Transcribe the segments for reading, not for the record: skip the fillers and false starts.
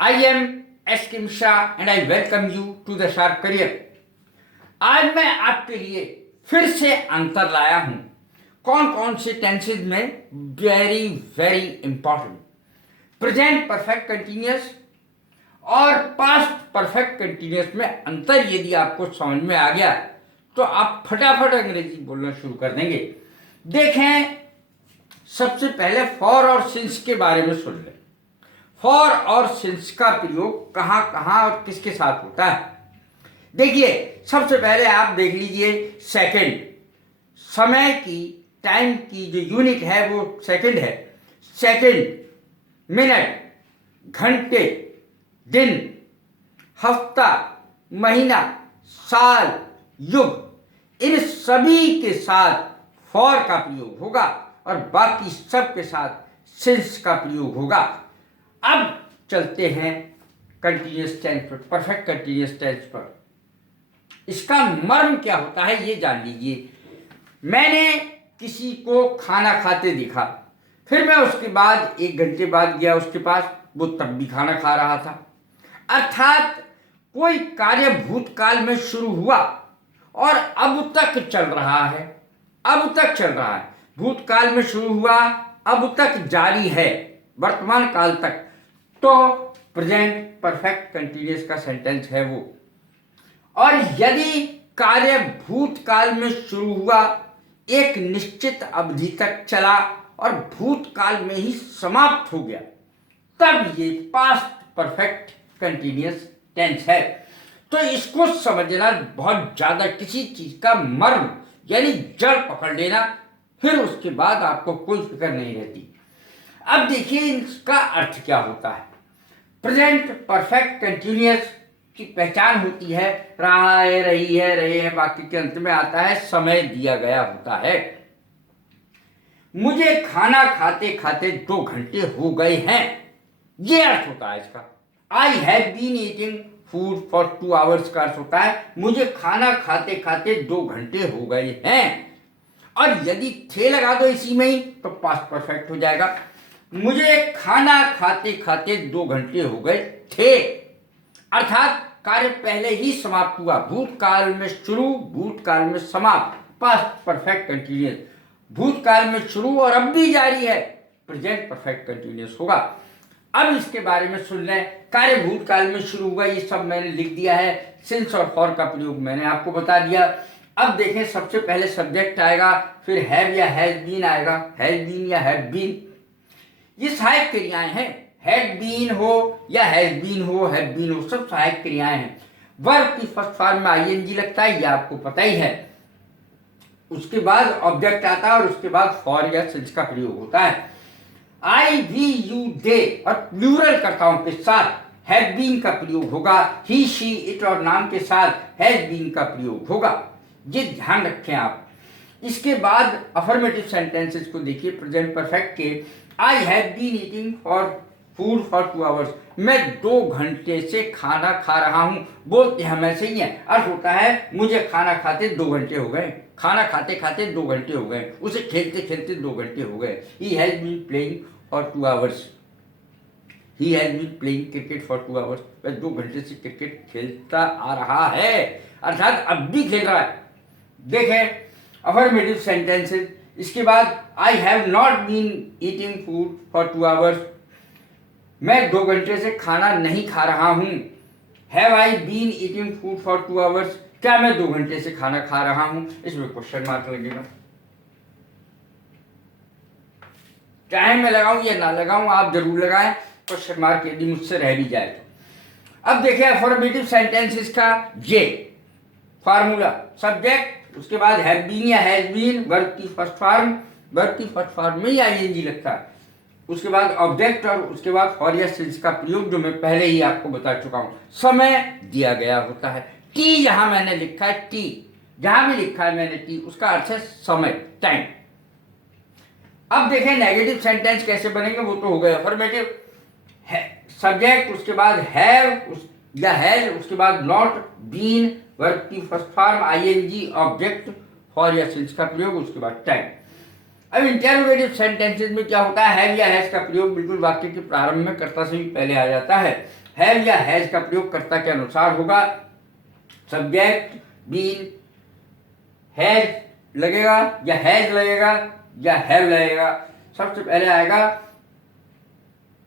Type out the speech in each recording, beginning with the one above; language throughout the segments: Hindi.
I am S.K. Mishra and I welcome you to the Sharp Career. आज मैं आपके लिए फिर से अंतर लाया हूं कौन कौन से टेंसेज में very very important present perfect continuous और पास्ट परफेक्ट कंटिन्यूअस में अंतर यदि आपको समझ में आ गया तो आप फटाफट अंग्रेजी बोलना शुरू कर देंगे। देखें, सबसे पहले फॉर और सिंस के बारे में सुन लें। फॉर और सिंस का प्रयोग कहाँ कहाँ और किसके साथ होता है। देखिए, सबसे पहले आप देख लीजिए सेकंड, समय की टाइम की जो यूनिट है वो सेकंड है। सेकंड, मिनट, घंटे, दिन, हफ्ता, महीना, साल, युग, इन सभी के साथ फॉर का प्रयोग होगा और बाकी सब के साथ सिंस का प्रयोग होगा। अब चलते हैं कंटिन्यूअस टेंस पर, परफेक्ट कंटिन्यूअस टेंस पर। इसका मर्म क्या होता है ये जान लीजिए। मैंने किसी को खाना खाते देखा, फिर मैं उसके बाद 1 घंटे बाद गया उसके पास, वो तब भी खाना खा रहा था। अर्थात कोई कार्य भूतकाल में शुरू हुआ और अब तक चल रहा है। अब तक चल रहा है, भूतकाल में शुरू हुआ, अब तक जारी है, वर्तमान काल तक, तो प्रेजेंट परफेक्ट कंटिन्यूअस का सेंटेंस है वो। और यदि कार्य भूतकाल में शुरू हुआ, एक निश्चित अवधि तक चला और भूतकाल में ही समाप्त हो गया, तब ये पास्ट परफेक्ट कंटिन्यूअस टेंस है। तो इसको समझना बहुत ज्यादा, किसी चीज का मर्म यानी जड़ पकड़ लेना, फिर उसके बाद आपको कोई फिक्र नहीं रहती। अब देखिए इसका अर्थ क्या होता है। प्रेजेंट परफेक्ट कंटिन्यूअस की पहचान होती है रहा है, रही है, रहे हैं, बाकी के अंत में आता है समय दिया गया होता है। मुझे खाना खाते खाते 2 घंटे हो गए हैं, ये अर्थ होता है इसका। I have been eating food for 2 hours का अर्थ होता है मुझे खाना खाते खाते 2 घंटे हो गए हैं। और यदि थे लगा दो इसी में ही तो पास्ट परफेक्ट हो जाएगा। मुझे खाना खाते खाते 2 घंटे हो गए थे, अर्थात कार्य पहले ही समाप्त हुआ, भूतकाल में शुरू, भूतकाल में समाप्त, पास्ट परफेक्ट कंटिन्यूअस। भूतकाल में शुरू और अब भी जारी है, प्रेजेंट परफेक्ट कंटिन्यूअस होगा। अब इसके बारे में सुन लें। कार्य भूतकाल में शुरू हुआ, ये सब मैंने लिख दिया है। सिंस और फॉर का प्रयोग मैंने आपको बता दिया। अब देखें, सबसे पहले सब्जेक्ट आएगा, फिर हैव या हैज बीन आएगा, हैज बीन या हैव बीन, ये सहायक क्रियाएं हैं। हैड बीन हो या हैज बीन हो, हैव बीन हो, सब सहायक क्रियाएं हैं। वर्ब की फर्स्ट फॉर्म में आईएनजी लगता है, ये आपको पता ही है। उसके बाद ऑब्जेक्ट आता है और उसके बाद फॉर या सिंस का प्रयोग होता है। आई, वी, यू, दे और प्लूरल कर्ताओं के साथ हैव बीन का प्रयोग होगा। ही, शी, इट और नाम के साथ हैज बीन का प्रयोग होगा, ये ध्यान रखें आप। इसके बाद अफर्मेटिव सेंटेंसेस को देखिए प्रेजेंट परफेक्ट के। I have been eating for food for 2 hours, मैं 2 घंटे से खाना खा रहा हूं, बोलते हैं वैसे ही है। अर्थ होता है मुझे खाना खाते 2 घंटे हो गए, खाना खाते खाते 2 घंटे हो गए, उसे खेलते खेलते 2 घंटे हो गए। He has been playing for 2 hours, he has been playing cricket for 2 hours, वह 2 घंटे से क्रिकेट खेलता आ रहा है, अर्थात अब भी खेल रहा है। देखें अफर्मेटिव सेंटेंसेस। इसके बाद I have not been eating food for 2 hours, मैं 2 घंटे से खाना नहीं खा रहा हूं। Have I been eating food for 2 hours, क्या मैं 2 घंटे से खाना खा रहा हूं, इसमें क्वेश्चन मार्क लगेगा। चाहे मैं लगाऊं या ना लगाऊं, आप जरूर लगाएं क्वेश्चन मार्क, यदि मुझसे रह भी जाए तो। अब देखिए अफर्मेटिव सेंटेंसेस का ये फार्मूला, सब्जेक्ट, उसके बाद हैव बीन या हैज बीन, वर्ब की फर्स्ट फॉर्म, वर्ब की फर्स्ट फॉर्म में ही आईएनजी लगता है, उसके बाद ऑब्जेक्ट और उसके बाद फॉर या सिंस का प्रयोग, जो मैं पहले ही आपको बता चुका हूं। समय दिया गया होता है। टी यहां मैंने लिखा है, टी जहां भी लिखा है मैंने टी, उसका अर्थ है समय, टाइम। अब देखें नेगेटिव सेंटेंस कैसे बनेंगे, वो तो हो गए अफर्मेटिव। सब्जेक्ट, उसके बाद हैव या हैज, उसके बाद नॉट, बीन, वर्ब की first form, ING, object, for या सिंस का प्रयोग, उसके बाद टाइम। अब इंटरोगेटिव सेंटेंसेस में क्या होता है, हैव या हैज का प्रयोग बिल्कुल वाक्य के प्रारंभ में कर्ता से भी पहले आ जाता है। हैव या हैज का प्रयोग कर्ता के अनुसार होगा। सब्जेक्ट बीन हैज लगेगा या हैज लगेगा या हैव लगेगा। सबसे पहले आएगा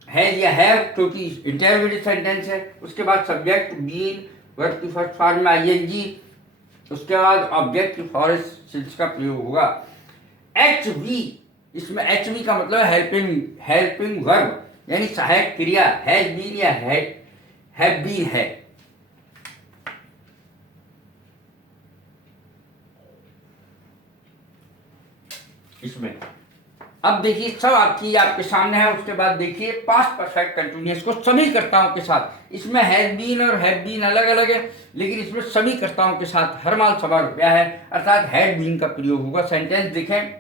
हैज या हैव, क्योंकि इंटरोगेटिव सेंटेंस है। उसके बाद सब्जेक्ट बीन, वर्ब की फर्स्ट फॉर्म में आईएनजी, उसके बाद ऑब्जेक्ट की फॉरेस्ट सिंस का प्रयोग होगा। एच वी, इसमें एच वी का मतलब हेल्पिंग वर्ब यानी सहायक क्रिया। हैज बीन या हैव बीन है। इसमें अब देखिए सब आपके सामने है। उसके बाद देखिए पास्ट परफेक्ट कंटिन्यूअस को सभी कर्ताओं के साथ, इसमें हैज बीन और हैव बीन अलग अलग है, लेकिन इसमें सभी कर्ताओं के साथ हर माल सवा रुपया है, अर्थात हैड बीन का प्रयोग होगा। सेंटेंस देखें,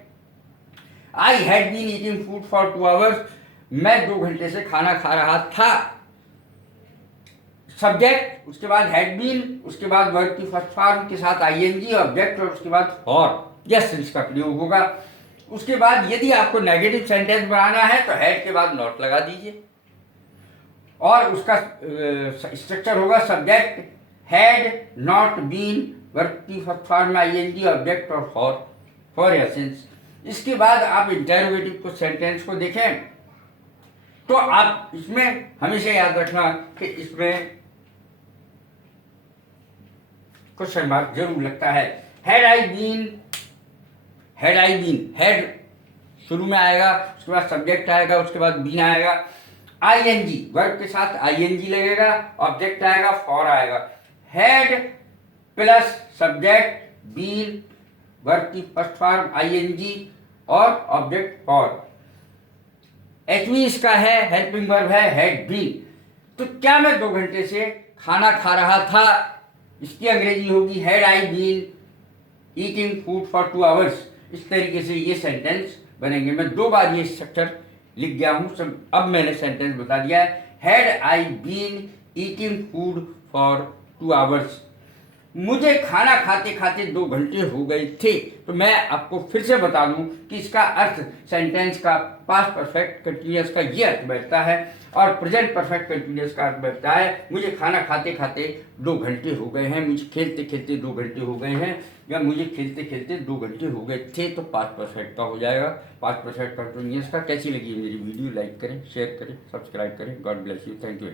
I had been eating food for 2 hours, मैं 2 घंटे से खाना खा रहा था। सब्जेक्ट, उसके बाद हैड बीन, उसके बाद वर्ब की फर्स्ट फॉर्म के साथ आईएनजी ऑब्जेक्ट, और उसके बाद फॉर यस सिंस का प्रयोग होगा। उसके बाद यदि आपको नेगेटिव सेंटेंस बनाना है तो हैड के बाद नॉट लगा दीजिए, और उसका स्ट्रक्चर होगा subject had not been, verb की फर्स्ट फॉर्म में आईएनजी ऑब्जेक्ट और फॉर एसेंस। इसके बाद आप इंटरोगेटिव को सेंटेंस को देखें तो आप इसमें हमेशा याद रखना कि इसमें क्वेश्चन मार्क जरूर लगता है। हैड आई बीन, हैड शुरू में आएगा, उसके बाद सब्जेक्ट आएगा, उसके बाद बीन आएगा, आईएनजी वर्ब के साथ आईएनजी लगेगा, ऑब्जेक्ट आएगा, फॉर आएगा। Had plus subject been, verb की फर्स्ट फॉर्म आईएनजी और ऑब्जेक्ट फॉर। एचवी इसका है, हेल्पिंग वर्ब है हैड बीन। तो क्या मैं 2 घंटे से खाना खा रहा था, इसकी अंग्रेजी होगी had I been eating food for 2 hours. इस तरीके से ये सेंटेंस बनेंगे। मैं 2 बार ये स्ट्रक्चर लिख गया हूँ, अब मैंने सेंटेंस बता दिया है। Had I been eating food for 2 hours, मुझे खाना खाते खाते 2 घंटे हो गए थे। तो मैं आपको फिर से बता दूं कि इसका अर्थ सेंटेंस का पास्ट परफेक्ट कंटिन्यूअस का ये अर्थ बैठता है, और प्रेजेंट परफेक्ट कंटिन्यूअस का अर्थ बैठता है मुझे खाना खाते खाते 2 घंटे हो गए हैं, मुझे खेलते खेलते 2 घंटे हो गए हैं, या मुझे खेलते खेलते 2 घंटे हो गए थे। तो पास्ट परफेक्ट का हो जाएगा, पास्ट परफेक्ट कंटिन्यूअस का। कैसी लगी मेरी वीडियो? लाइक करें, शेयर करें, सब्सक्राइब करें। God bless you, thank you.